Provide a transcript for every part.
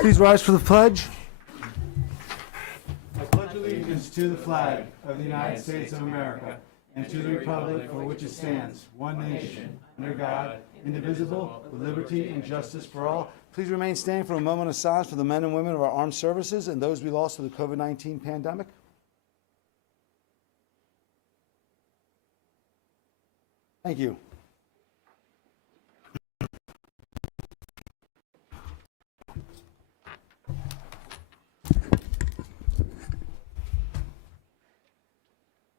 Please rise for the pledge. I pledge allegiance to the flag of the United States of America and to the republic for which it stands, one nation, under God, indivisible, with liberty and justice for all. Please remain standing for a moment of silence for the men and women of our armed services and those we lost to the COVID-19 pandemic. Thank you.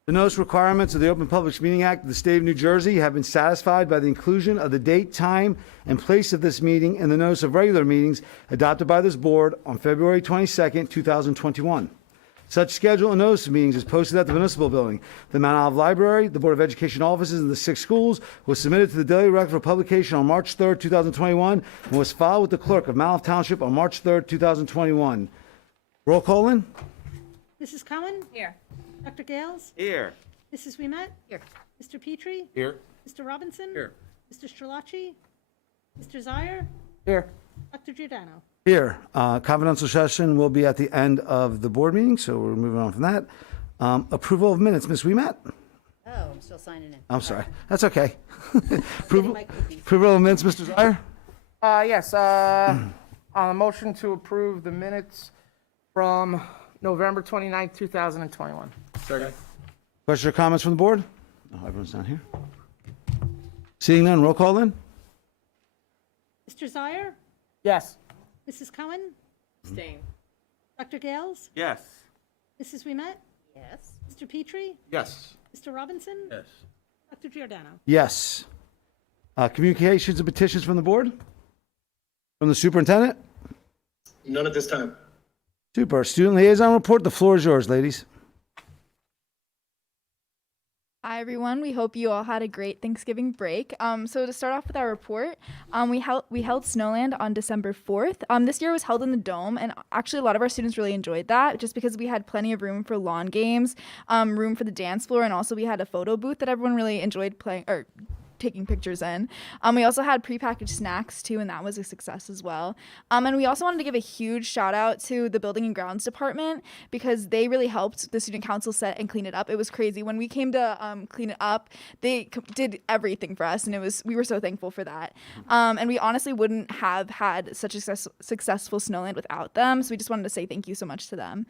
The notice requirements of the Open Public Meeting Act of the State of New Jersey have been satisfied by the inclusion of the date, time, and place of this meeting in the notice of regular meetings adopted by this board on February 22nd, 2021. Such schedule and notice of meetings is posted at the Municipal Building, the Mount Olive Library, the Board of Education offices, and the 6 schools, was submitted to the Daily Record for publication on March 3rd, 2021, and was filed with the Clerk of Mount Olive Township on March 3rd, 2021. Roll call in. Mrs. Cohen? Here. Dr. Gales? Here. Mrs. Ouimet? Here. Mr. Petrie? Here. Mr. Robinson? Here. Mr. Strelacci? Mr. Zire? Here. Dr. Giordano? Here, confidential session will be at the end of the board meeting, so we're moving on from that. Approval of minutes, Ms. Ouimet? Oh, I'm still signing in. I'm sorry, that's okay. Approval of minutes, Mr. Zire? Yes, on a motion to approve the minutes from November 29th, 2021. Second. Questions or comments from the board? No, everyone's not here. Seeing none, roll call in. Mr. Zire? Yes. Mrs. Cohen? Staying. Dr. Gales? Yes. Mrs. Ouimet? Yes. Mr. Petrie? Yes. Mr. Robinson? Yes. Dr. Giordano? Yes. Communications and petitions from the board? From the superintendent? None at this time. Super. Student liaison report, the floor is yours, ladies. Hi everyone, we hope you all had a great Thanksgiving break. So to start off with our report, we held Snowland on December 4th. This year was held in the Dome, and actually a lot of our students really enjoyed that just because we had plenty of room for lawn games, room for the dance floor, and also we had a photo booth that everyone really enjoyed playing or taking pictures in. We also had prepackaged snacks too, and that was a success as well. And we also wanted to give a huge shout out to the Building and Grounds Department because they really helped the student council set and clean it up. It was crazy. When we came to clean it up, they did everything for us, and we were so thankful for that. And we honestly wouldn't have had such a successful Snowland without them, so we just wanted to say thank you so much to them.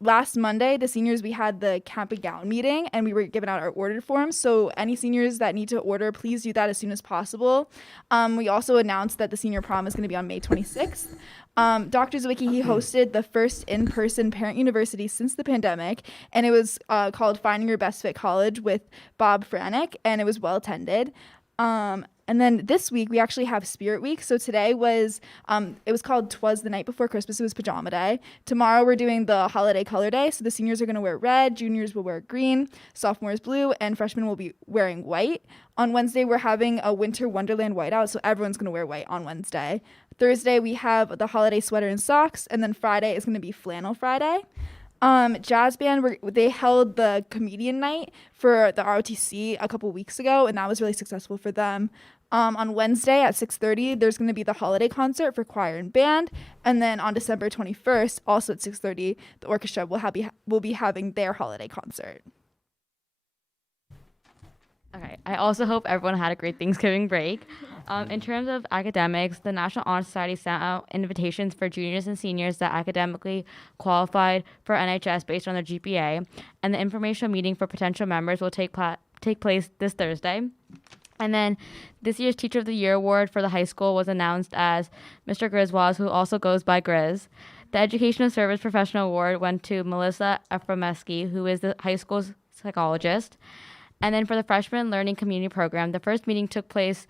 Last Monday, the seniors, we had the Camp and Gown meeting, and we were giving out our order forms. So any seniors that need to order, please do that as soon as possible. We also announced that the senior prom is going to be on May 26th. Dr. Zwicky, he hosted the first in-person parent university since the pandemic, and it was called Finding Your Best Fit College with Bob Franek, and it was well attended. And then this week we actually have Spirit Week. So today was, it was called 'Twas the Night Before Christmas. It was Pajama Day. Tomorrow we're doing the Holiday Color Day. So the seniors are going to wear red, juniors will wear green, sophomores blue, and freshmen will be wearing white. On Wednesday we're having a Winter Wonderland whiteout. So everyone's going to wear white on Wednesday. Thursday we have the holiday sweater and socks. And then Friday is going to be Flannel Friday. Jazz band, they held the comedian night for the ROTC a couple weeks ago, and that was really successful for them. On Wednesday at 6:30, there's going to be the holiday concert for choir and band, and then on December 21st, also at 6:30, the orchestra will be having their holiday concert. Okay, I also hope everyone had a great Thanksgiving break. In terms of academics, the National Honor Society sent out invitations for juniors and seniors that academically qualified for NHS based on their GPA, and the informational meeting for potential members will take place this Thursday. And then this year's Teacher of the Year award for the high school was announced as Mr. Griswold, who also goes by Grizz. The Educational Service Professional Award went to Melissa Efremeski, who is the high school's psychologist. And then for the Freshman Learning Community Program, the first meeting took place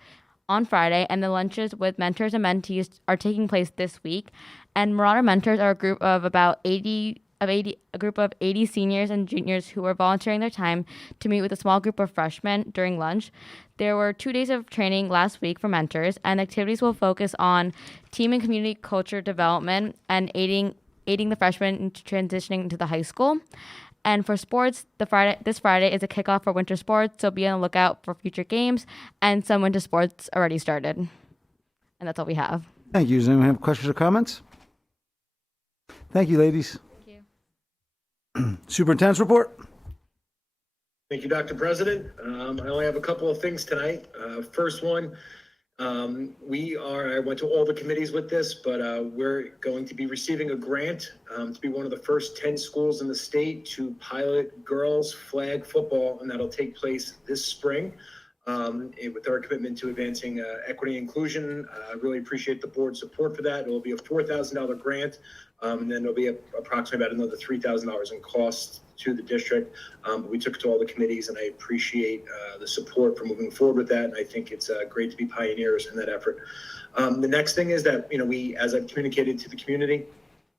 on Friday, and the lunches with mentors and mentees are taking place this week. And Marauder Mentors are a group of about 80 seniors and juniors who are volunteering their time to meet with a small group of freshmen during lunch. There were 2 days of training last week for mentors, and activities will focus on team and community culture development and aiding the freshmen into transitioning into the high school. And for sports, this Friday is a kickoff for winter sports, so be on the lookout for future games, and some winter sports already started. And that's all we have. Thank you. Does anyone have questions or comments? Thank you, ladies. Thank you. Superintendent's report? Thank you, Dr. President. I only have a couple of things tonight. First one, I went to all the committees with this, but we're going to be receiving a grant to be one of the first 10 schools in the state to pilot girls flag football, and that'll take place this spring. With our commitment to advancing equity and inclusion, I really appreciate the board's support for that. It will be a $4,000 grant, and then there'll be approximately about another $3,000 in costs to the district. We took it to all the committees, and I appreciate the support for moving forward with that. And I think it's great to be pioneers in that effort. The next thing is that, as I've communicated to the community,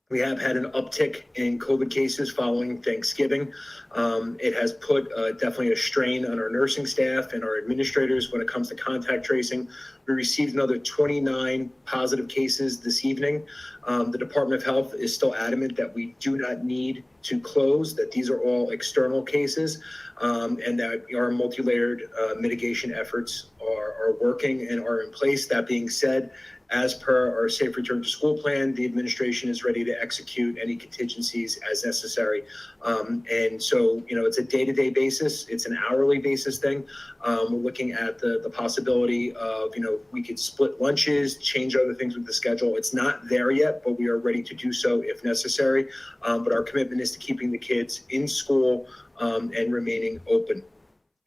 we have had an uptick in COVID cases following Thanksgiving. It has put definitely a strain on our nursing staff and our administrators when it comes to contact tracing. We received another 29 positive cases this evening. The Department of Health is still adamant that we do not need to close, that these are all external cases, and that our multi-layered mitigation efforts are working and are in place. That being said, as per our Safe Return to School plan, the administration is ready to execute any contingencies as necessary. And so, it's a day-to-day basis. It's an hourly basis thing. We're looking at the possibility of, we could split lunches, change other things with the schedule. It's not there yet, but we are ready to do so if necessary. But our commitment is to keeping the kids in school and remaining open.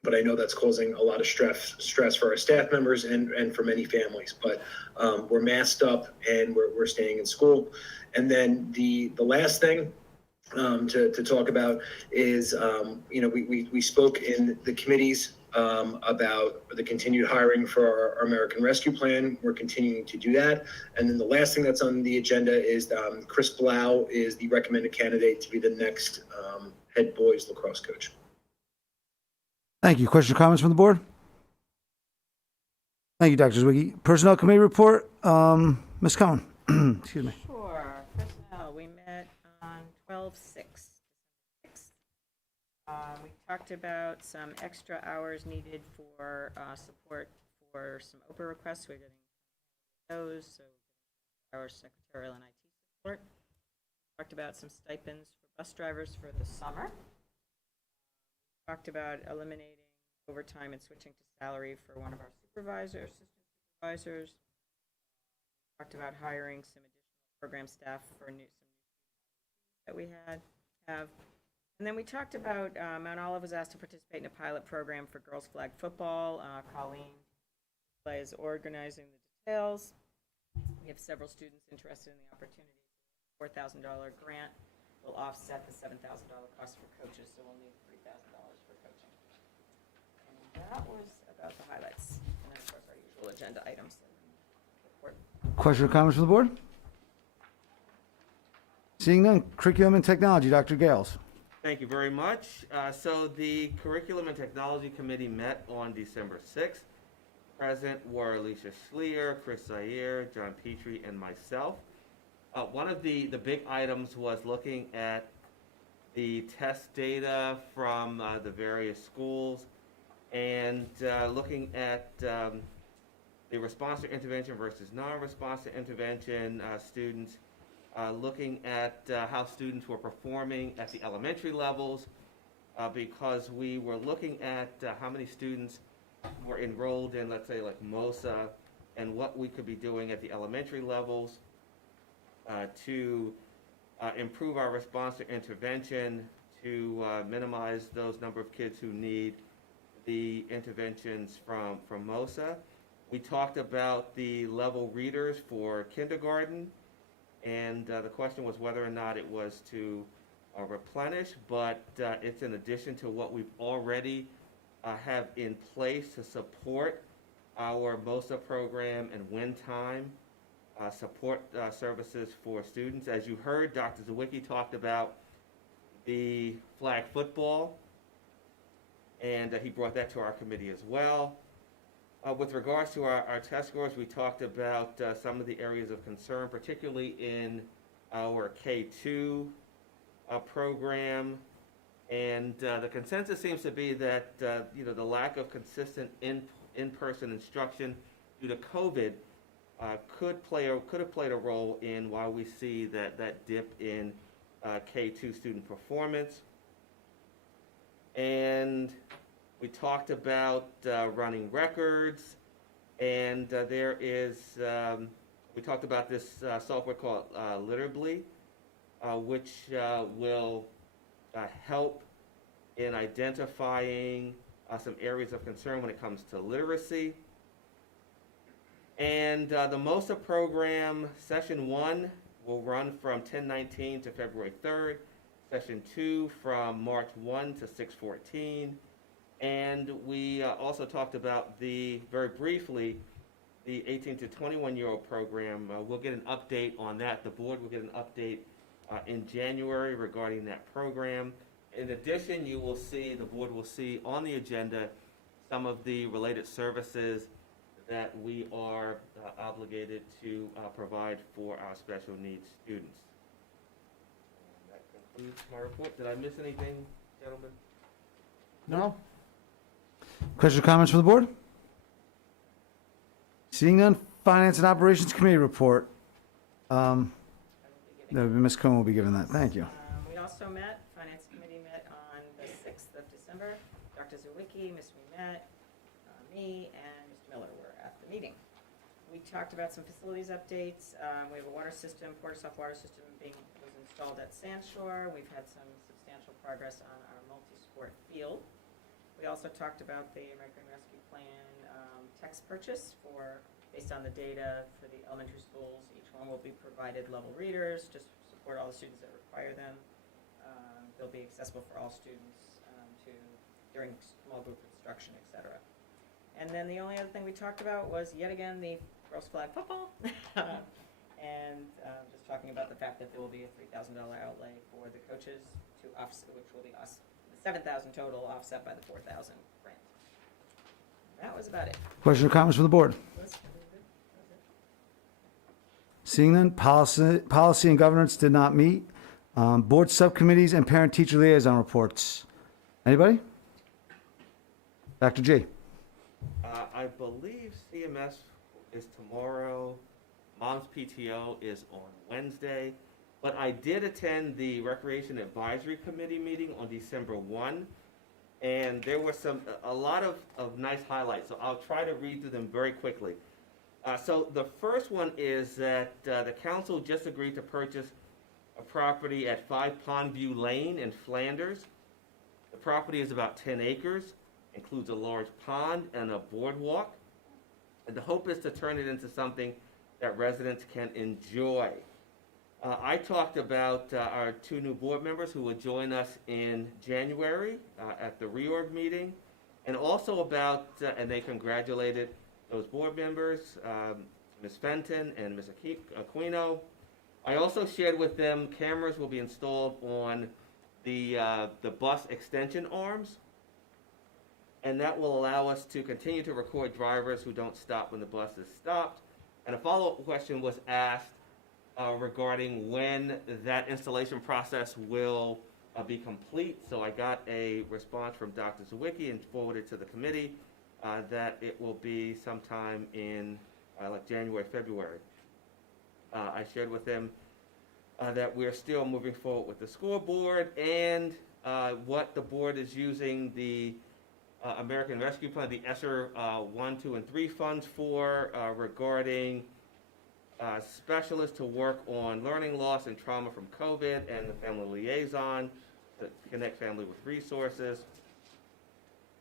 But I know that's causing a lot of stress for our staff members and for many families. But we're masked up and we're staying in school. And then the last thing to talk about is, we spoke in the committees about the continued hiring for our American Rescue Plan. We're continuing to do that. And then the last thing that's on the agenda is Chris Blau is the recommended candidate to be the next head boys lacrosse coach. Thank you. Questions or comments from the board? Thank you, Dr. Zwicky. Personnel Committee report, Ms. Cohen. Excuse me. Sure. Personnel, we met on 12/6. We talked about some extra hours needed for support for some OPA requests. We're getting those, so our secretarial and IT support. Talked about some stipends for bus drivers for the summer. Talked about eliminating overtime and switching to salary for one of our supervisors, assistant supervisors. Talked about hiring some additional program staff for some new that we have. And then we talked about Mount Olive was asked to participate in a pilot program for girls flag football. Colleen is organizing the details. We have several students interested in the opportunity. $4,000 grant will offset the $7,000 cost for coaches, so we'll need $3,000 for coaching. And that was about the highlights. And then, of course, our usual agenda items. Questions or comments from the board? Seeing none, Curriculum and Technology, Dr. Gales. Thank you very much. So the Curriculum and Technology Committee met on December 6th. Present were Alicia Schlier, Chris Zaire, John Petrie, and myself. One of the big items was looking at the test data from the various schools and looking at the response to intervention versus non-response to intervention students, looking at how students were performing at the elementary levels, because we were looking at how many students were enrolled in, let's say, like MOSA, and what we could be doing at the elementary levels to improve our response to intervention, to minimize those number of kids who need the interventions from MOSA. We talked about the level readers for kindergarten, and the question was whether or not it was to replenish, but it's in addition to what we've already have in place to support our MOSA program and win time support services for students. As you heard, Dr. Zawicki talked about the flag football, and he brought that to our committee as well. With regards to our test scores, we talked about some of the areas of concern, particularly in our K2 program. And the consensus seems to be that the lack of consistent in-person instruction due to COVID could have played a role in why we see that dip in K2 student performance. And we talked about running records, and we talked about this software called Liaison, which will help in identifying some areas of concern when it comes to literacy. And the MOSA program, Session 1, will run from 10/19 to February 3rd. Session 2 from March 1 to 6/14. And we also talked about very briefly, the 18 to 21-year-old program. We'll get an update on that. The board will get an update in January regarding that program. In addition, the board will see on the agenda some of the related services that we are obligated to provide for our special needs students. And that concludes my report. Did I miss anything, gentlemen? No? Questions or comments from the board? Seeing none, Finance and Operations Committee report. Ms. Cohen will be given that. Thank you. We also met, Finance Committee met on the 6th of December. Dr. Zawicki, Ms. Met, me, and Mr. Miller were at the meeting. We talked about some facilities updates. We have a water system, Portersoft water system was installed at Sand Shore. We've had some substantial progress on our multi-sport field. We also talked about the American Rescue Plan text purchase based on the data for the elementary schools. Each one will be provided level readers to support all the students that require them. They'll be accessible for all students during small group instruction, etc. And then the only other thing we talked about was, yet again, the girls flag football. And just talking about the fact that there will be a $3,000 outlay for the coaches to offset, which will be the $7,000 total offset by the $4,000 grant. That was about it. Questions or comments from the board? Seeing none, policy and governance did not meet. Board subcommittees and parent-teacher liaison reports. Anybody? Dr. G. I believe CMS is tomorrow. Mom's PTO is on Wednesday. But I did attend the Recreation Advisory Committee meeting on December 1. And there were a lot of nice highlights. So I'll try to read through them very quickly. So the first one is that the council just agreed to purchase a property at 5 Pondview Lane in Flanders. The property is about 10 acres, includes a large pond and a boardwalk. And the hope is to turn it into something that residents can enjoy. I talked about our 2 new board members who will join us in January at the reorg meeting, and also about, and they congratulated those board members, Ms. Fenton and Ms. Aquino. I also shared with them cameras will be installed on the bus extension arms, and that will allow us to continue to record drivers who don't stop when the bus is stopped. And a follow-up question was asked regarding when that installation process will be complete. So I got a response from Dr. Zawicki and forwarded to the committee that it will be sometime in like January, February. I shared with them that we're still moving forward with the scoreboard and what the board is using the American Rescue Plan, the ESSER 1, 2, and 3 funds for regarding specialists to work on learning loss and trauma from COVID and the family liaison to connect family with resources.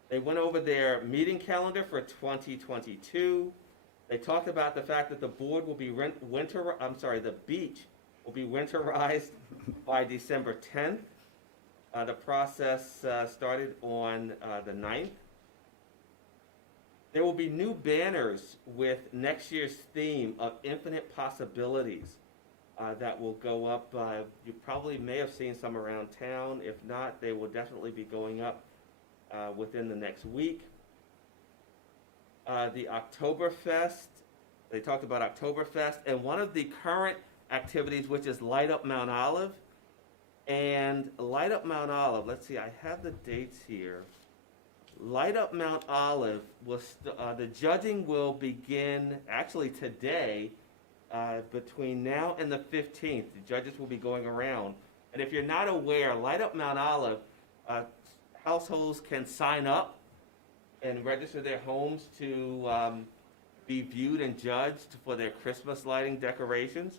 They went over their meeting calendar for 2022. They talked about the fact that the board will be the beach will be winterized by December 10th. The process started on the 9th. There will be new banners with next year's theme of infinite possibilities that will go up. You probably may have seen some around town. If not, they will definitely be going up within the next week. The Oktoberfest, they talked about Oktoberfest, and one of the current activities, which is Light Up Mount Olive. And Light Up Mount Olive, let's see, I have the dates here. Light Up Mount Olive the judging will begin actually today, between now and the 15th. The judges will be going around. And if you're not aware, Light Up Mount Olive, households can sign up and register their homes to be viewed and judged for their Christmas lighting decorations.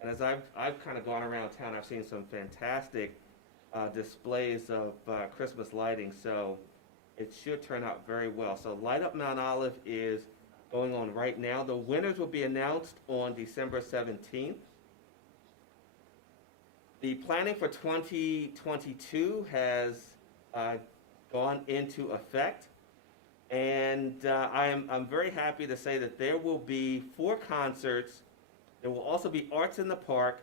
And as I've kind of gone around town, I've seen some fantastic displays of Christmas lighting, so it should turn out very well. So Light Up Mount Olive is going on right now. The winners will be announced on December 17th. The planning for 2022 has gone into effect, and I'm very happy to say that there will be 4 concerts. There will also be Arts in the Park,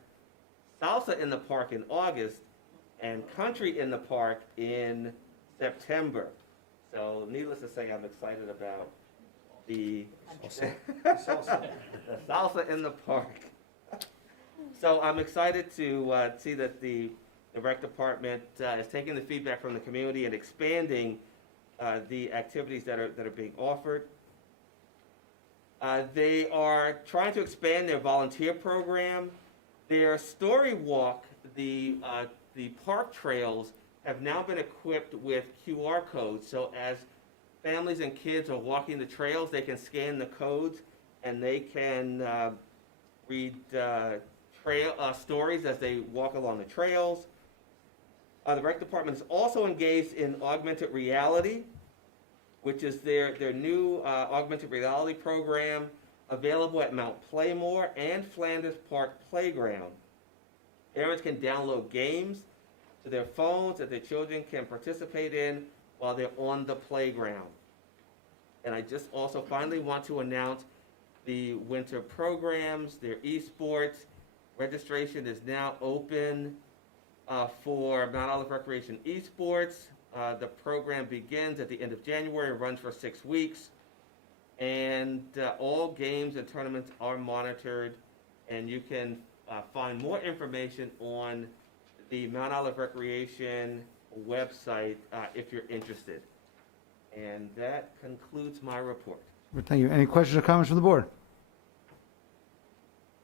Salsa in the Park in August, and Country in the Park in September. So needless to say, I'm excited about the Salsa in the Park. So I'm excited to see that the rec department is taking the feedback from the community and expanding the activities that are being offered. They are trying to expand their volunteer program. Their story walk, the park trails, have now been equipped with QR codes. So as families and kids are walking the trails, they can scan the codes and they can read stories as they walk along the trails. The rec department is also engaged in augmented reality, which is their new augmented reality program available at Mount Playmore and Flanders Park Playground. Parents can download games to their phones that their children can participate in while they're on the playground. And I just also finally want to announce the winter programs, their esports. Registration is now open for Mount Olive Recreation Esports. The program begins at the end of January and runs for 6 weeks. And all games and tournaments are monitored, and you can find more information on the Mount Olive Recreation website if you're interested. And that concludes my report. Thank you. Any questions or comments from the board?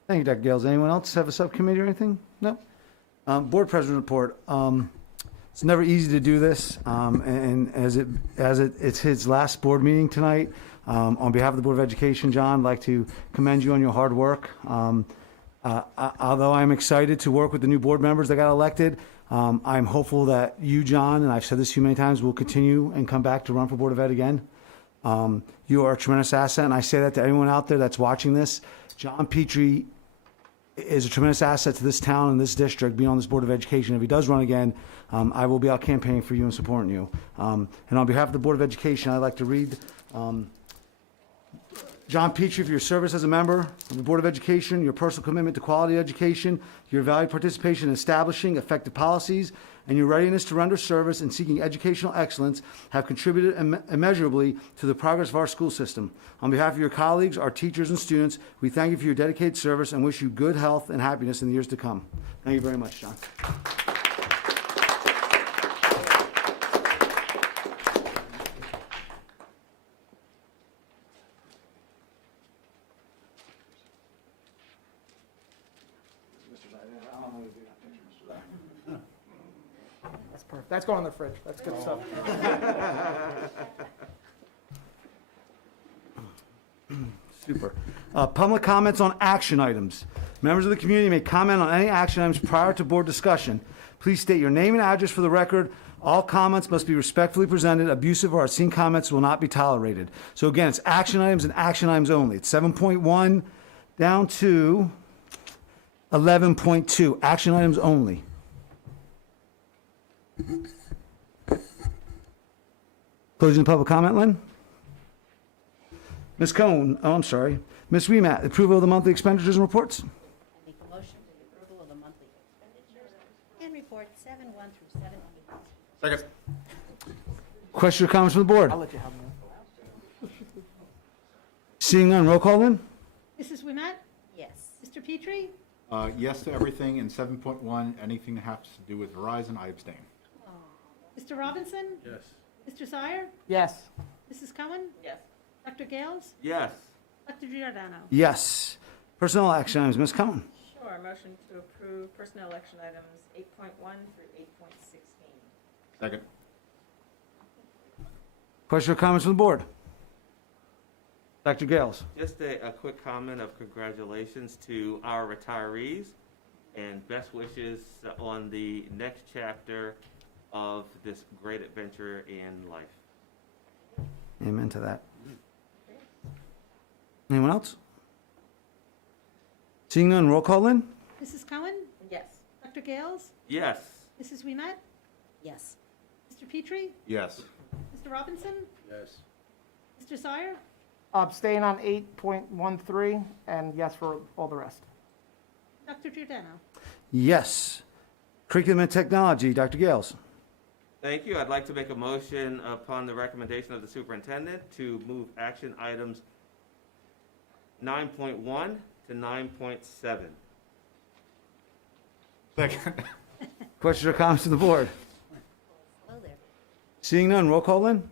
Thank you, Dr. Gales. Anyone else have a subcommittee or anything? No? Board President report. It's never easy to do this, and it's his last board meeting tonight. On behalf of the Board of Education, John, I'd like to commend you on your hard work. Although I'm excited to work with the new board members that got elected, I'm hopeful that you, John, and I've said this to you many times, will continue and come back to run for Board of Ed again. You are a tremendous asset, and I say that to anyone out there that's watching this. John Petrie is a tremendous asset to this town and this district, being on this Board of Education. If he does run again, I will be out campaigning for you and supporting you. And on behalf of the Board of Education, I'd like to read John Petrie, for your service as a member of the Board of Education, your personal commitment to quality education, your valued participation in establishing effective policies, and your readiness to render service in seeking educational excellence have contributed immeasurably to the progress of our school system. On behalf of your colleagues, our teachers, and students, we thank you for your dedicated service and wish you good health and happiness in the years to come. Thank you very much, John. That's perfect. That's going in the fridge. That's good stuff. Super. Public comments on action items. Members of the community may comment on any action items prior to board discussion. Please state your name and address for the record. All comments must be respectfully presented. Abusive or obscene comments will not be tolerated. So again, it's action items and action items only. It's 7.1 down to 11.2. Action items only. Closing the public comment, Lynn? Ms. Cohn, oh, I'm sorry. Ms. Remat, approval of the monthly expenditures and reports? I make a motion for the approval of the monthly expenditures and reports 7-1 through 7-8. Second. Questions or comments from the board? I'll let you have them. Seeing none, roll call, Lynn? Mrs. Wimet? Yes. Mr. Petrie? Yes to everything, in 7.1, anything that has to do with Verizon, I abstain. Mr. Robinson? Yes. Mr. Sire, Yes. Mrs. Cohen, Yes. Dr. Gales, Yes. Dr. Giordano. Yes. Personnel action items, Ms. Cohen. Sure, motion to approve personnel action items 8.1 through 8.16. Second. Question or comments from the board? Dr. Gales. Just a quick comment of congratulations to our retirees and best wishes on the next chapter of this great adventure in life. Amen to that. Anyone else? Seeing none, roll call, Lynn? Mrs. Cohen, Yes. Dr. Gales, Yes. Mrs. Wiemet, Yes. Mr. Petrie, Yes. Mr. Robinson, Yes. Mr. Sire, Abstain on 8.13, and yes for all the rest. Dr. Giordano. Yes. Curriculum and technology, Dr. Gales. Thank you. I'd like to make a motion upon the recommendation of the superintendent to move action items 9.1 to 9.7. Second. Questions or comments from the board? Hello there. Seeing none, roll call, Lynn?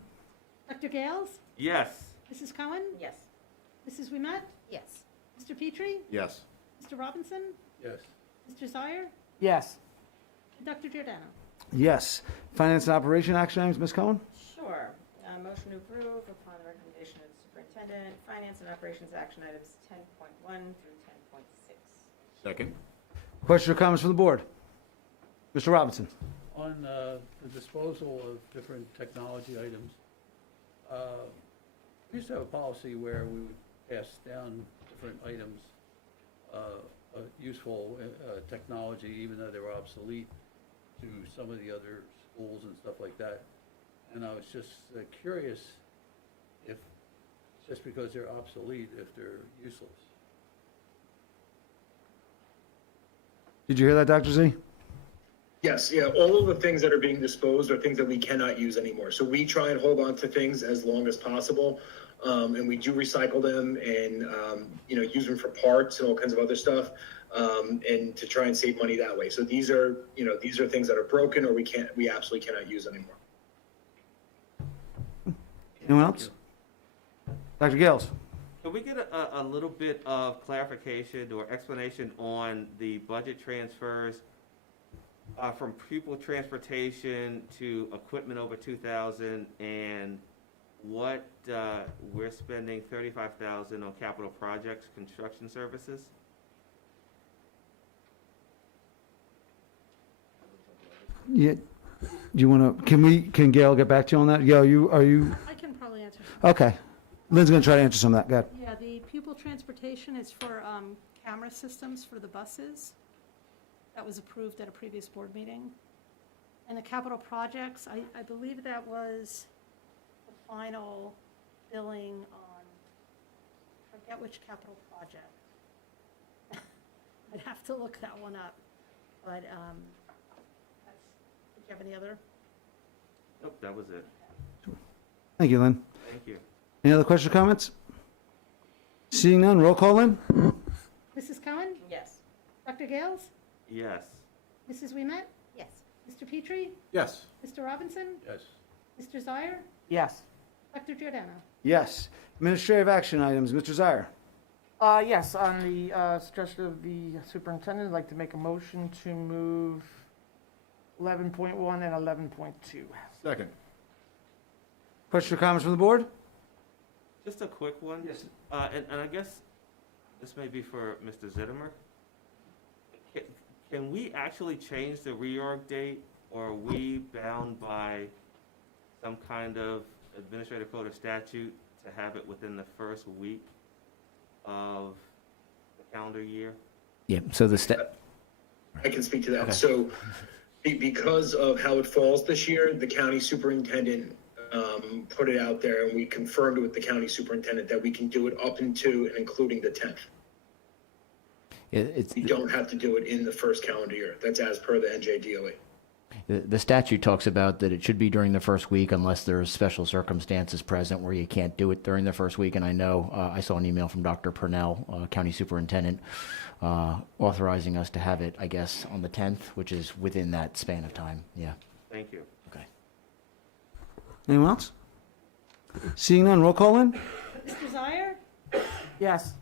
Dr. Gales, Yes. Mrs. Cohen, Yes. Mrs. Wiemet, Yes. Mr. Petrie, Yes. Mr. Robinson, Yes. Mr. Sire, Yes. and Dr. Giordano. Yes. Finance and operation action items, Ms. Cohen? Sure. Motion to approve upon the recommendation of the superintendent, finance and operations action items 10.1 through 10.6. Second. Questions or comments from the board? Mr. Robinson? On the disposal of different technology items, we used to have a policy where we would pass down different items, useful technology, even though they were obsolete, to some of the other schools and stuff like that. And I was just curious if, just because they're obsolete, if they're useless. Did you hear that, Dr. Z? Yes, yeah, all of the things that are being disposed are things that we cannot use anymore. So we try and hold on to things as long as possible. And we do recycle them and, use them for parts and all kinds of other stuff. And to try and save money that way. So these are things that are broken or we absolutely cannot use anymore. Anyone else? Dr. Gales? Can we get a little bit of clarification or explanation on the budget transfers from pupil transportation to equipment over 2,000 and what we're spending 35,000 on capital projects, construction services? Yeah. Do you want to, can Gail get back to you on that? Gail, are you, I can probably answer. okay. Lynn's going to try to answer some of that. Go ahead. Yeah, the pupil transportation is for camera systems for the buses. That was approved at a previous board meeting. And the capital projects, I believe that was the final billing on, I forget which capital project. I'd have to look that one up. But, did you have any other? Nope, that was it. Thank you, Lynn. Thank you. Any other questions or comments? Seeing none, roll call, Lynn? Mrs. Cohen, Yes. Dr. Gales, Yes. Mrs. Wiemet, Yes. Mr. Petrie, Yes. Mr. Robinson, Yes. Mr. Zire, Yes. Dr. Giordano. Yes. Administrative action items, Mr. Zire. Yes, on the suggestion of the superintendent, I'd like to make a motion to move 11.1 and 11.2. Second. Questions or comments from the board? Just a quick one. Yes. And I guess this may be for Mr. Zittimer. Can we actually change the reorg date, or are we bound by some kind of administrative code or statute to have it within the first week of the calendar year? Yeah, so the I can speak to that. Okay. So because of how it falls this year, the county superintendent put it out there and we confirmed with the county superintendent that we can do it up into and including the 10th. it's You don't have to do it in the first calendar year. That's as per the NJDOE. the statute talks about that it should be during the first week unless there's special circumstances present where you can't do it during the first week. And I know I saw an email from Dr. Purnell, county superintendent, authorizing us to have it, I guess, on the 10th, which is within that span of time. Yeah. Thank you. Okay. Anyone else? Seeing none, roll call in? Mr. Zire? Yes.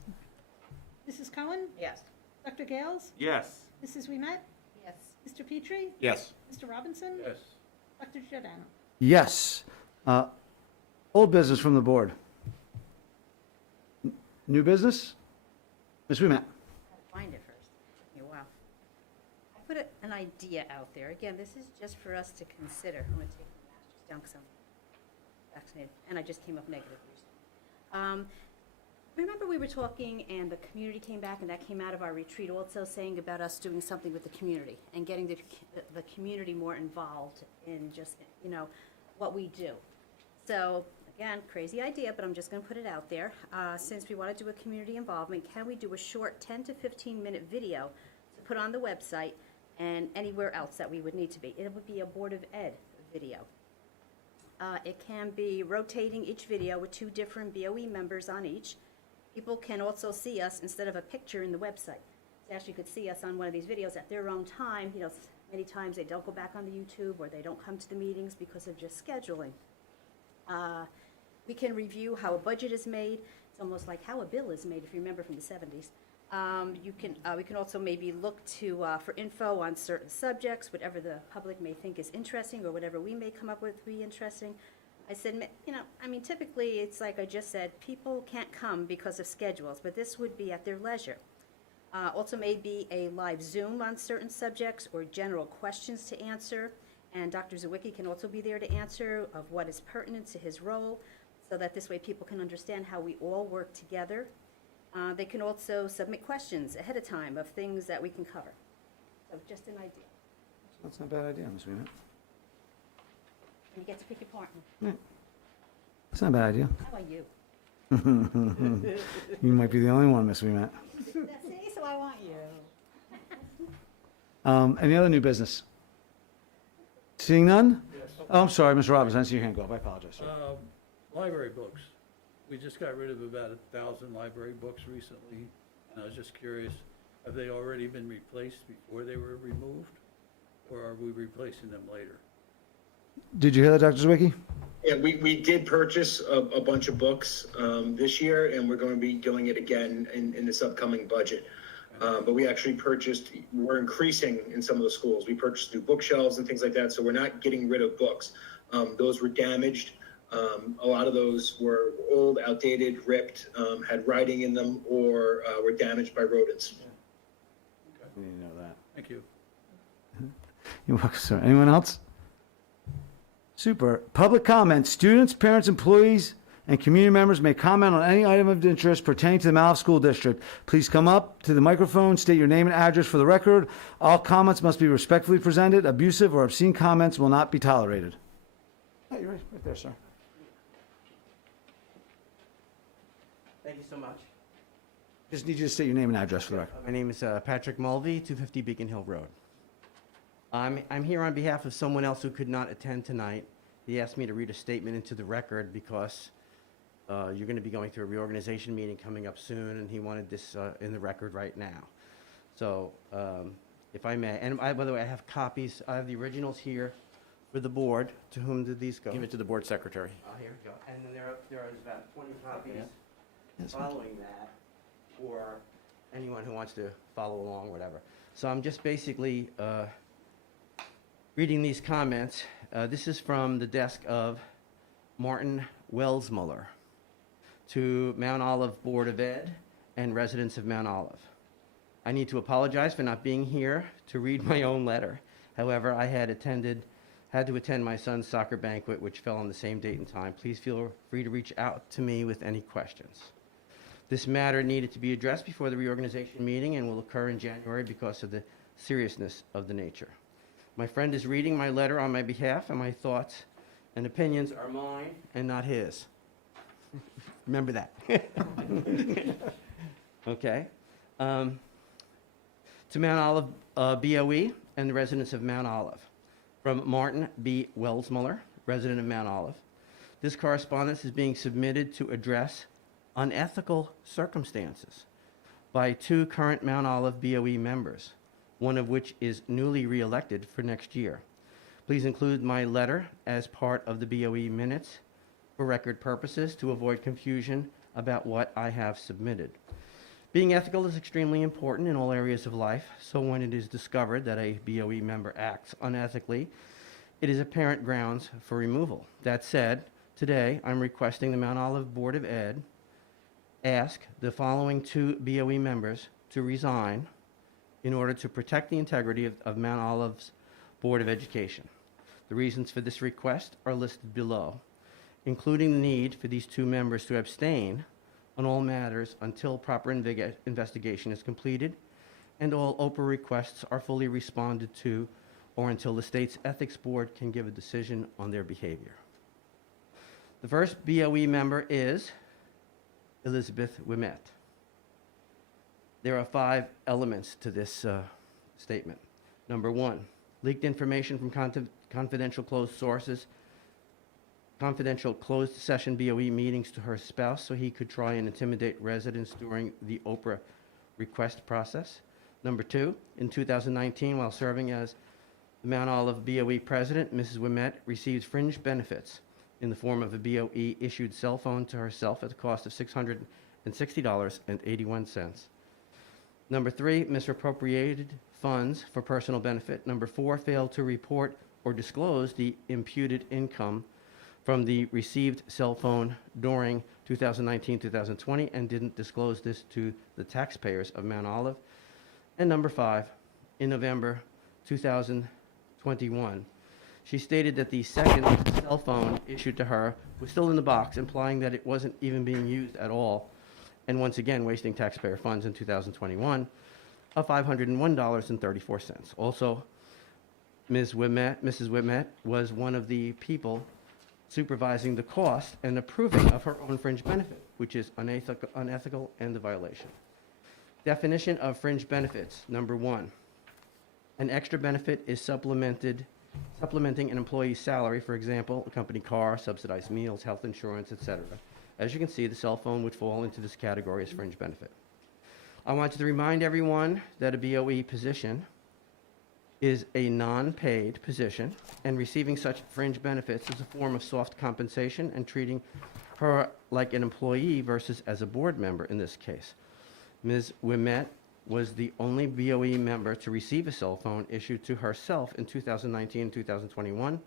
Mrs. Cohen? Yes. Dr. Gales? Yes. Mrs. Wiemet? Yes. Mr. Petrie? Yes. Mr. Robinson? Yes. Dr. Giordano? Yes. Old business from the board. New business? Ms. Wiemet? Find it first. Yeah, wow. I put an idea out there. Again, this is just for us to consider. I'm going to take my master's down because I'm vaccinated, and I just came up negative recently. Remember we were talking, and the community came back, and that came out of our retreat also, saying about us doing something with the community and getting the community more involved in just, what we do. So, again, crazy idea, but I'm just going to put it out there. Since we want to do a community involvement, can we do a short 10 to 15-minute video to put on the website and anywhere else that we would need to be? It would be a Board of Ed video. It can be rotating each video with 2 different BOE members on each. People can also see us instead of a picture in the website. They actually could see us on one of these videos at their own time. Many times they don't go back on the YouTube or they don't come to the meetings because of just scheduling. We can review how a budget is made. It's almost like how a bill is made, if you remember from the 70s. We can also maybe look for info on certain subjects, whatever the public may think is interesting or whatever we may come up with to be interesting. I said, typically it's like I just said, people can't come because of schedules, but this would be at their leisure. Also maybe a live Zoom on certain subjects or general questions to answer. And Dr. Zawicki can also be there to answer of what is pertinent to his role, so that this way people can understand how we all work together. They can also submit questions ahead of time of things that we can cover. So just an idea. That's not a bad idea, Ms. Wiemet. And you get to pick your partner. That's not a bad idea. How about you? You might be the only one, Ms. Wiemet. See, so I want you. Any other new business? Seeing none? Oh, I'm sorry, Mr. Robinson, I see your hand go up. I apologize, sir. Library books. We just got rid of about 1,000 library books recently, and I was just curious, have they already been replaced before they were removed, or are we replacing them later? Did you hear that, Dr. Zawicki? Yeah, we did purchase a bunch of books this year, and we're going to be doing it again in this upcoming budget. But we actually we're increasing in some of the schools. We purchased new bookshelves and things like that, so we're not getting rid of books. Those were damaged. A lot of those were old, outdated, ripped, had writing in them, or were damaged by rodents. We didn't know that. Thank you. You're welcome, sir. Anyone else? Super. Public comment. Students, parents, employees, and community members may comment on any item of interest pertaining to the Malice School District. Please come up to the microphone, state your name and address for the record. All comments must be respectfully presented. Abusive or obscene comments will not be tolerated. Hey, you're right there, sir. Thank you so much. Just need you to state your name and address for the record. My name is Patrick Mulvey, 250 Beacon Hill Road. I'm here on behalf of someone else who could not attend tonight. He asked me to read a statement into the record because you're going to be going through a reorganization meeting coming up soon, and he wanted this in the record right now. So, if I may, and by the way, I have copies. I have the originals here for the board. To whom did these go? Give it to the board secretary. Here we go. And then there are about 20 copies Yes, following that for anyone who wants to follow along, whatever. So I'm just basically reading these comments. This is from the desk of Martin Welsmuller to Mount Olive Board of Ed and residents of Mount Olive. I need to apologize for not being here to read my own letter. However, I had to attend my son's soccer banquet, which fell on the same date and time. Please feel free to reach out to me with any questions. This matter needed to be addressed before the reorganization meeting and will occur in January because of the seriousness of the nature. My friend is reading my letter on my behalf, and my thoughts and opinions are mine and not his. Remember that. Okay. To Mount Olive BOE and the residents of Mount Olive. From Martin B. Welsmuller, resident of Mount Olive. This correspondence is being submitted to address unethical circumstances by 2 current Mount Olive BOE members, one of which is newly re-elected for next year. Please include my letter as part of the BOE minutes for record purposes to avoid confusion about what I have submitted. Being ethical is extremely important in all areas of life, so when it is discovered that a BOE member acts unethically, it is apparent grounds for removal. That said, today I'm requesting the Mount Olive Board of Ed ask the following 2 BOE members to resign in order to protect the integrity of Mount Olive's Board of Education. The reasons for this request are listed below, including the need for these 2 members to abstain on all matters until proper investigation is completed and all OPA requests are fully responded to, or until the state's ethics board can give a decision on their behavior. The first BOE member is Elizabeth Wimet. There are 5 elements to this statement. Number 1, leaked information from confidential closed sources, confidential closed session BOE meetings to her spouse so he could try and intimidate residents during the Oprah request process. Number 2, in 2019, while serving as the Mount Olive BOE president, Mrs. Wimet received fringe benefits in the form of a BOE issued cell phone to herself at the cost of $660.81. Number 3, misappropriated funds for personal benefit. Number 4, failed to report or disclose the imputed income from the received cell phone during 2019-2020 and didn't disclose this to the taxpayers of Mount Olive. And number 5, in November 2021, she stated that the second cell phone issued to her was still in the box, implying that it wasn't even being used at all, and once again wasting taxpayer funds in 2021 of $501.34. Also, Mrs. Wimet was one of the people supervising the cost and approving of her own fringe benefit, which is unethical and a violation. Definition of fringe benefits. Number 1, an extra benefit is supplementing an employee's salary, for example, a company car, subsidized meals, health insurance, etc. As you can see, the cell phone would fall into this category as fringe benefit. I want to remind everyone that a BOE position is a non-paid position, and receiving such fringe benefits is a form of soft compensation and treating her like an employee versus as a board member in this case. Ms. Wimet was the only BOE member to receive a cell phone issued to herself in 2019 and 2021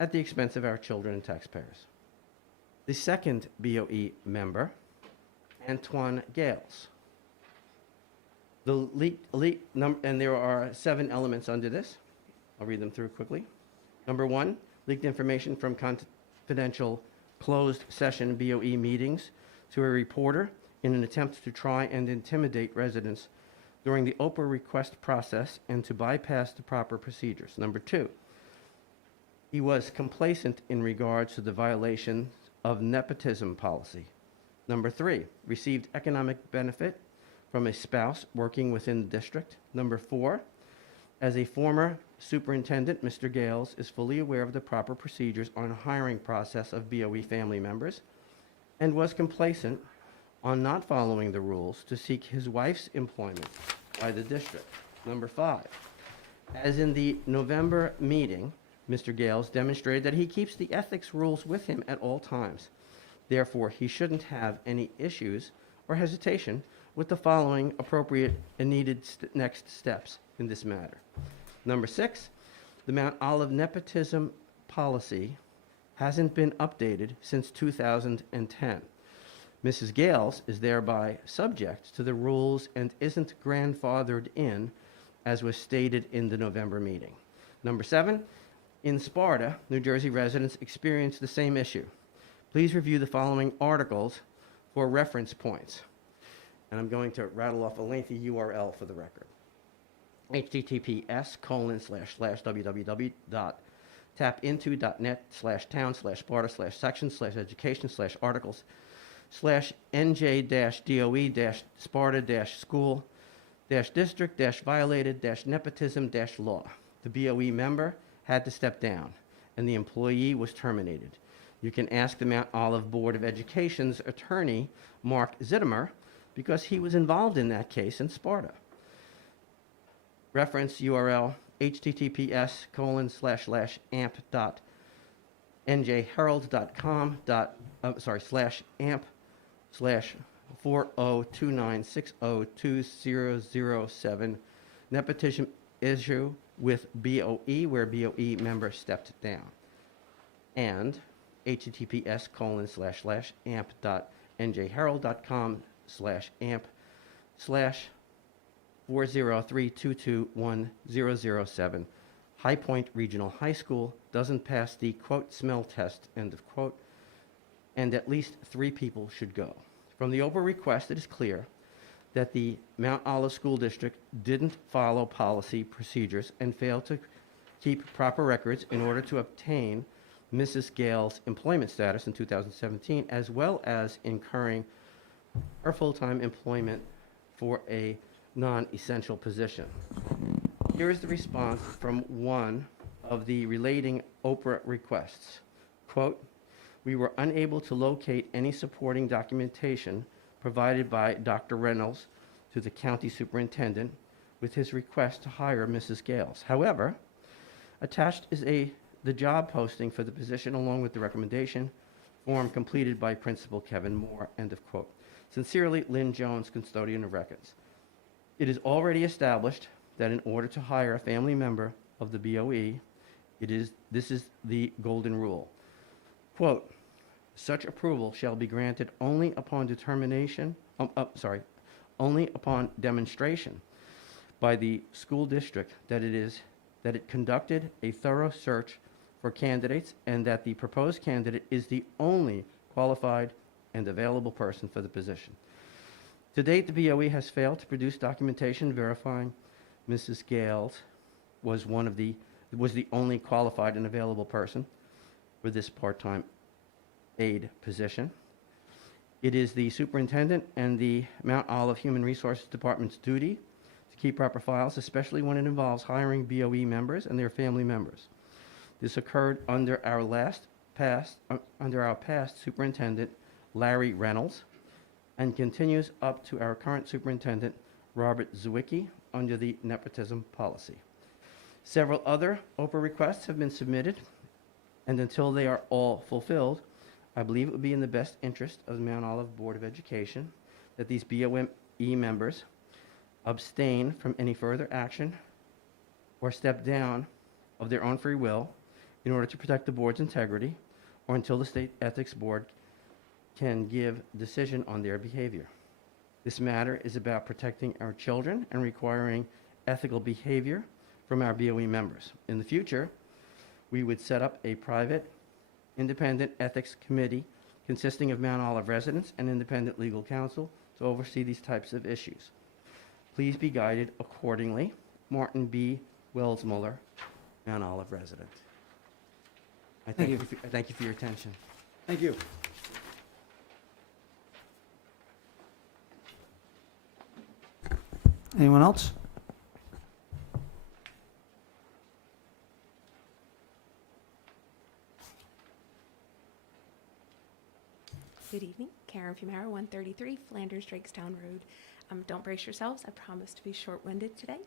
at the expense of our children and taxpayers. The second BOE member, Antoine Gales. And there are 7 elements under this. I'll read them through quickly. Number 1, leaked information from confidential closed session BOE meetings to a reporter in an attempt to try and intimidate residents during the Oprah request process and to bypass the proper procedures. Number 2, he was complacent in regards to the violation of nepotism policy. Number 3, received economic benefit from a spouse working within the district. Number 4, as a former superintendent, Mr. Gales is fully aware of the proper procedures on hiring process of BOE family members and was complacent on not following the rules to seek his wife's employment by the district. Number 5, as in the November meeting, Mr. Gales demonstrated that he keeps the ethics rules with him at all times. Therefore, he shouldn't have any issues or hesitation with the following appropriate and needed next steps in this matter. Number 6, the Mount Olive nepotism policy hasn't been updated since 2010. Mrs. Gales is thereby subject to the rules and isn't grandfathered in, as was stated in the November meeting. Number 7, in Sparta, New Jersey residents experienced the same issue. Please review the following articles for reference points. And I'm going to rattle off a lengthy URL for the record. https://www.tapinto.net/town/sparta/section/education/articles/nj-doe-violated-nepotism-law. The BOE member had to step down, and the employee was terminated. You can ask the Mount Olive Board of Education's attorney, Mark Zittimer, because he was involved in that case in Sparta. Reference URL https://amp.njherald.com/amp/4029602007 nepotism issue with BOE where BOE member stepped down, and https://amp.njherald.com/amp/403221007 High Point Regional High School doesn't pass the quote smell test, end of quote, and at least 3 people should go. From the Oprah request, it is clear that the Mount Olive School District didn't follow policy procedures and failed to keep proper records in order to obtain Mrs. Gale's employment status in 2017, as well as incurring her full-time employment for a non-essential position. Here is the response from one of the relating Oprah requests. Quote, "We were unable to locate any supporting documentation provided by Dr. Reynolds to the county superintendent with his request to hire Mrs. Gales. However, attached is the job posting for the position along with the recommendation form completed by Principal Kevin Moore," end of quote. Sincerely, Lynn Jones, Custodian of Records. It is already established that in order to hire a family member of the BOE, this is the golden rule. Quote, "Such approval shall be granted only upon only upon demonstration by the school district that it conducted a thorough search for candidates and that the proposed candidate is the only qualified and available person for the position. To date, the BOE has failed to produce documentation verifying Mrs. Gales was the only qualified and available person for this part-time aide position. It is the superintendent and the Mount Olive Human Resources Department's duty to keep proper files, especially when it involves hiring BOE members and their family members. This occurred under our past superintendent, Larry Reynolds, and continues up to our current superintendent, Robert Zwicky, under the nepotism policy. Several other Oprah requests have been submitted, and until they are all fulfilled, I believe it would be in the best interest of the Mount Olive Board of Education that these BOE members abstain from any further action or step down of their own free will in order to protect the board's integrity or until the State Ethics Board can give decision on their behavior. This matter is about protecting our children and requiring ethical behavior from our BOE members. In the future, we would set up a private, independent ethics committee consisting of Mount Olive residents and independent legal counsel to oversee these types of issues. Please be guided accordingly. Martin B. Welsmuller, Mount Olive resident. I thank you for your attention. Thank you. Anyone else? Good evening, Karen Fumero, 133 Flanders Drakestown Road. Don't brace yourselves, I promise to be short-winded today.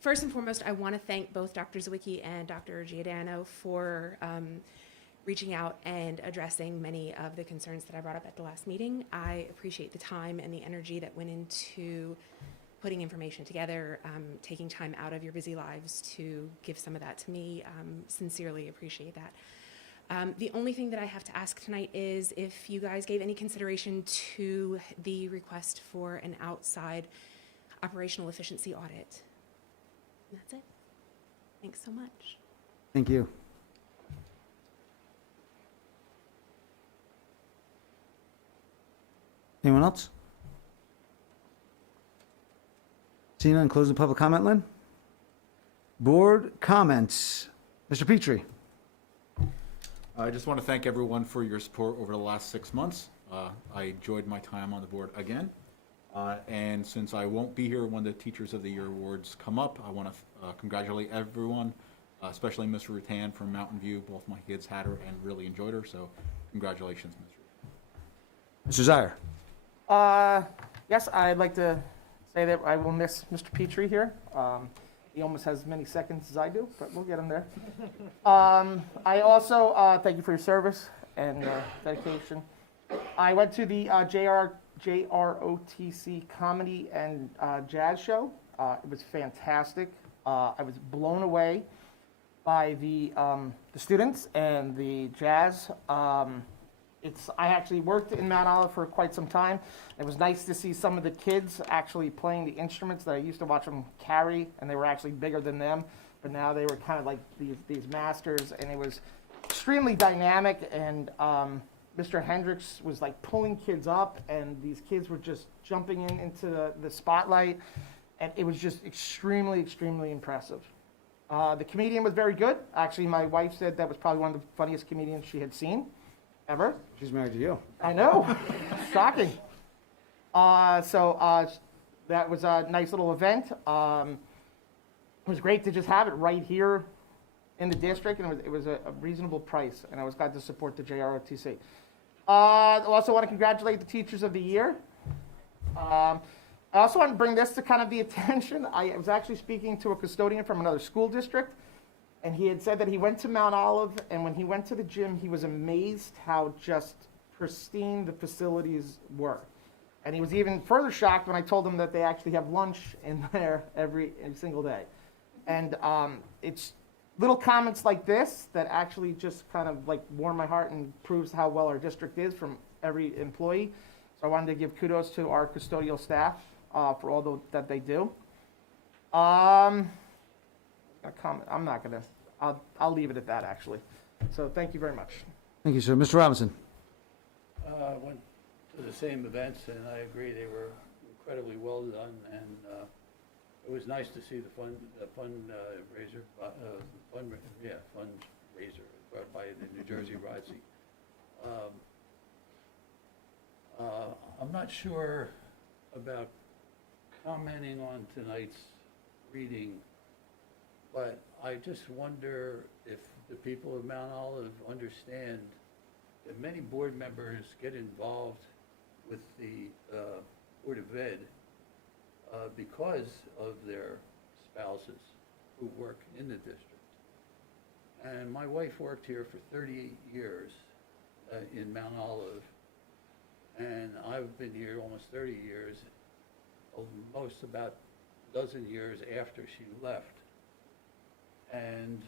First and foremost, I want to thank both Dr. Zwicky and Dr. Giordano for reaching out and addressing many of the concerns that I brought up at the last meeting. I appreciate the time and the energy that went into putting information together, taking time out of your busy lives to give some of that to me. Sincerely appreciate that. The only thing that I have to ask tonight is if you guys gave any consideration to the request for an outside operational efficiency audit. And that's it. Thanks so much. Thank you. Anyone else? Seeing none, close the public comment, Lynn. Board comments. Mr. Petrie. I just want to thank everyone for your support over the last 6 months. I enjoyed my time on the board again. And since I won't be here when the Teachers of the Year awards come up, I want to congratulate everyone, especially Ms. Rutan from Mountain View. Both my kids had her and really enjoyed her, so congratulations, Ms. Mr. Zire. Yes, I'd like to say that I will miss Mr. Petrie here. He almost has as many seconds as I do, but we'll get him there. I also thank you for your service and dedication. I went to the JROTC Comedy and Jazz Show. It was fantastic. I was blown away by the students and the jazz. I actually worked in Mount Olive for quite some time. It was nice to see some of the kids actually playing the instruments that I used to watch them carry, and they were actually bigger than them, but now they were kind of like these masters, and it was extremely dynamic, and Mr. Hendricks was like pulling kids up, and these kids were just jumping into the spotlight, and it was just extremely, extremely impressive. The comedian was very good. Actually, my wife said that was probably one of the funniest comedians she had seen ever. She's married to you. I know. Shocking. So that was a nice little event. It was great to just have it right here in the district, and it was a reasonable price, and I was glad to support the JROTC. I also want to congratulate the Teachers of the Year. I also want to bring this to kind of the attention. I was actually speaking to a custodian from another school district, and he had said that he went to Mount Olive, and when he went to the gym, he was amazed how just pristine the facilities were. And he was even further shocked when I told him that they actually have lunch in there every single day. And it's little comments like this that actually just kind of like warm my heart and proves how well our district is from every employee. So I wanted to give kudos to our custodial staff for all that they do. I'm not gonna. I'll leave it at that, actually. So thank you very much. Thank you, sir. Mr. Robinson. Went to the same events, and I agree they were incredibly well done, and it was nice to see the fundraiser by the New Jersey RISE. I'm not sure about commenting on tonight's reading, but I just wonder if the people of Mount Olive understand that many board members get involved with the Board of Ed because of their spouses who work in the district. And my wife worked here for 38 years in Mount Olive, and I've been here almost 30 years, most about a dozen years after she left. And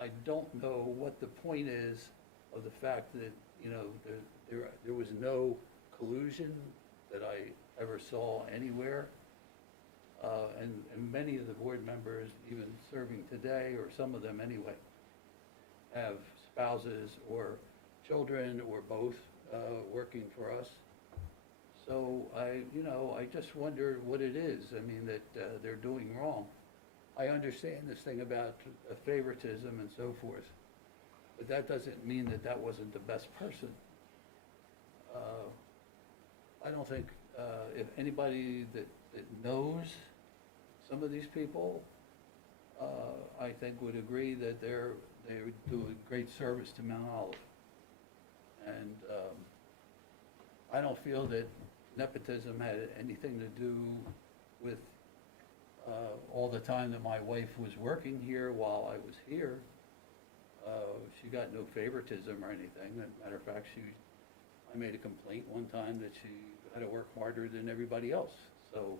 I don't know what the point is of the fact that, you know, there was no collusion that I ever saw anywhere. And many of the board members, even serving today, or some of them anyway, have spouses or children or both working for us. So I just wonder what it is, I mean, that they're doing wrong. I understand this thing about favoritism and so forth, but that doesn't mean that that wasn't the best person. I don't think if anybody that knows some of these people, I think would agree that they do a great service to Mount Olive. And I don't feel that nepotism had anything to do with all the time that my wife was working here while I was here. She got no favoritism or anything. As a matter of fact, I made a complaint one time that she had to work harder than everybody else. So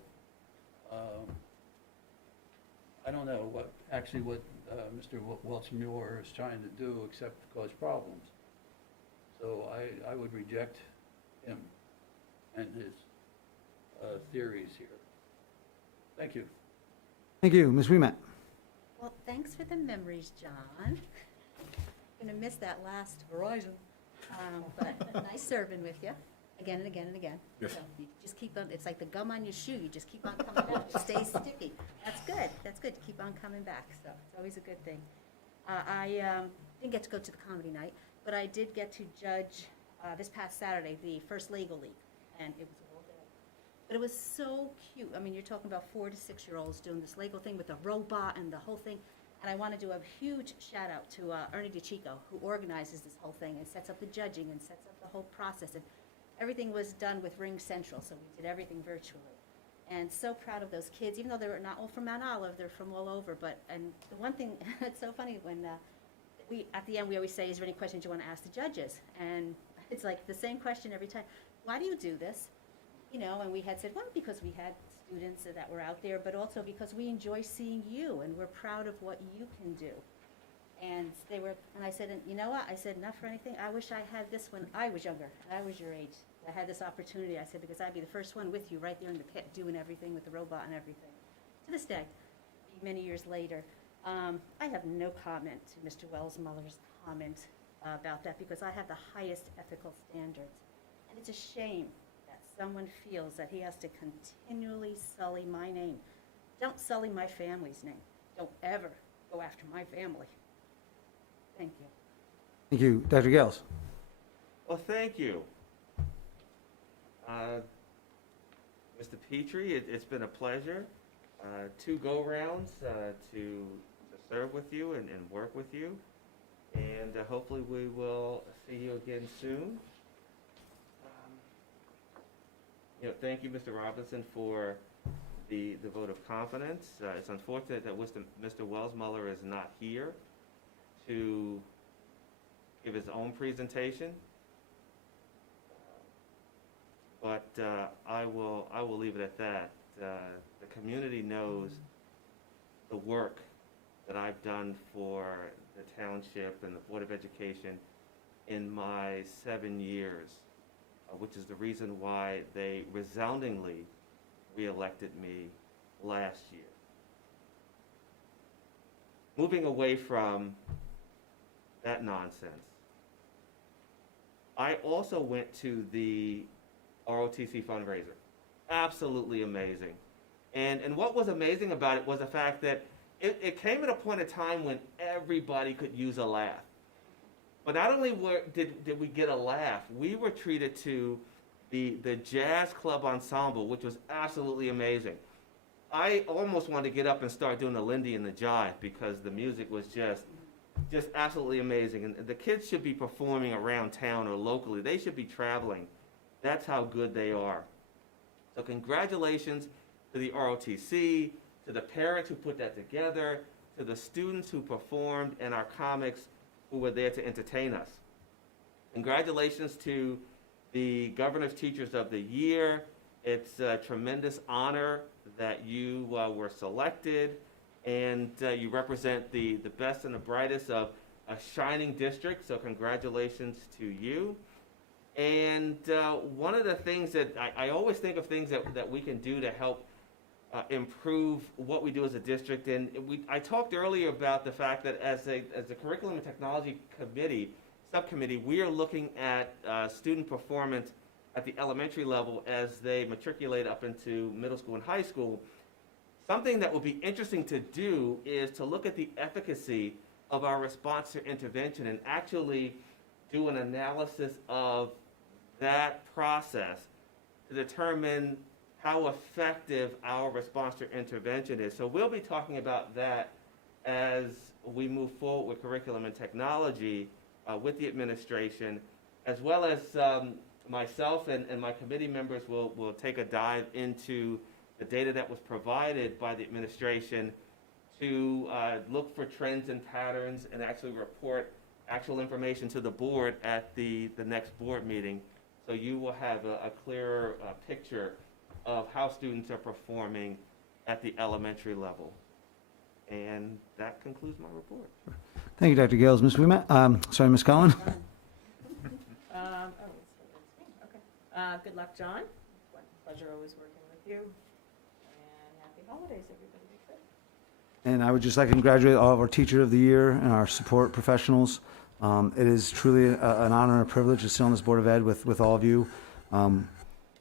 I don't know what Mr. Welch-Mueller is trying to do except cause problems. So I would reject him and his theories here. Thank you. Thank you. Ms. Ouimet. Well, thanks for the memories, John. Gonna miss that last Verizon, but nice serving with you, again and again and again. Yes. So you just keep on, it's like the gum on your shoe, you just keep on coming back, it stays sticky. That's good to keep on coming back, so it's always a good thing. I didn't get to go to the comedy night, but I did get to judge this past Saturday, the first Lego League, and it was all day. But it was so cute. I mean, you're talking about 4 to 6-year-olds doing this Lego thing with the robot and the whole thing. And I want to do a huge shout out to Ernie DiCicco, who organizes this whole thing and sets up the judging and sets up the whole process. And everything was done with Ring Central, so we did everything virtually. And so proud of those kids, even though they're not all from Mount Olive, they're from all over. But, and the one thing, it's so funny when at the end, we always say, is there any questions you want to ask the judges? And it's like the same question every time. Why do you do this? You know, and we had said, well, because we had students that were out there, but also because we enjoy seeing you and we're proud of what you can do. And I said, and you know what? I said, not for anything. I wish I had this when I was younger, and I was your age. I had this opportunity. I said, because I'd be the first one with you right there in the pit doing everything with the robot and everything. To this day, many years later, I have no comment to Mr. Wells-Muller's comment about that because I have the highest ethical standards. And it's a shame that someone feels that he has to continually sully my name. Don't sully my family's name. Don't ever go after my family. Thank you. Thank you. Dr. Gales? Well, thank you. Mr. Petrie, it's been a pleasure. 2 go-rounds to serve with you and work with you. And hopefully we will see you again soon. Thank you, Mr. Robinson, for the vote of confidence. It's unfortunate that Mr. Wells-Muller is not here to give his own presentation. But I will leave it at that. The community knows the work that I've done for the township and the Board of Education in my 7 years, which is the reason why they resoundingly reelected me last year. Moving away from that nonsense, I also went to the ROTC fundraiser. Absolutely amazing. And what was amazing about it was the fact that it came at a point in time when everybody could use a laugh. But not only did we get a laugh, we were treated to the jazz club ensemble, which was absolutely amazing. I almost wanted to get up and start doing the Lindy and the Jive because the music was just absolutely amazing. And the kids should be performing around town or locally. They should be traveling. That's how good they are. So congratulations to the ROTC, to the parents who put that together, to the students who performed, and our comics who were there to entertain us. Congratulations to the Governor's Teachers of the Year. It's a tremendous honor that you were selected, and you represent the best and the brightest of a shining district, so congratulations to you. And one of the things that I always think of things that we can do to help improve what we do as a district. And I talked earlier about the fact that as a Curriculum and Technology subcommittee, we are looking at student performance at the elementary level as they matriculate up into middle school and high school. Something that would be interesting to do is to look at the efficacy of our response to intervention and actually do an analysis of that process to determine how effective our response to intervention is. So we'll be talking about that as we move forward with curriculum and technology with the administration, as well as myself and my committee members will take a dive into the data that was provided by the administration to look for trends and patterns and actually report actual information to the board at the next board meeting. So you will have a clearer picture of how students are performing at the elementary level. And that concludes my report. Thank you, Dr. Gales. Ms. Collin? Good luck, John. Pleasure always working with you. And happy holidays, everybody. Be safe. And I would just like to congratulate all of our Teacher of the Year and our support professionals. It is truly an honor and a privilege to sit on this Board of Ed with all of you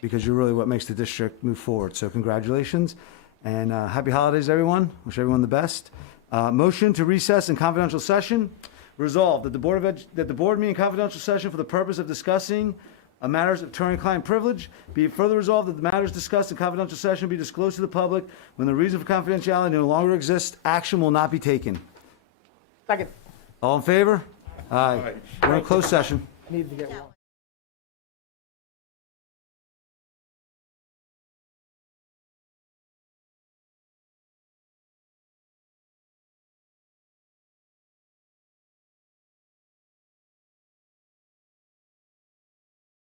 because you're really what makes the district move forward. So congratulations and happy holidays, everyone. Wish everyone the best. Motion to recess in confidential session. Resolved that the board meeting confidential session for the purpose of discussing matters of attorney-client privilege. Be it further resolved that the matters discussed in confidential session be disclosed to the public when the reason for confidentiality no longer exists. Action will not be taken. Second. All in favor? Aye. We're in closed session. Needed to get one.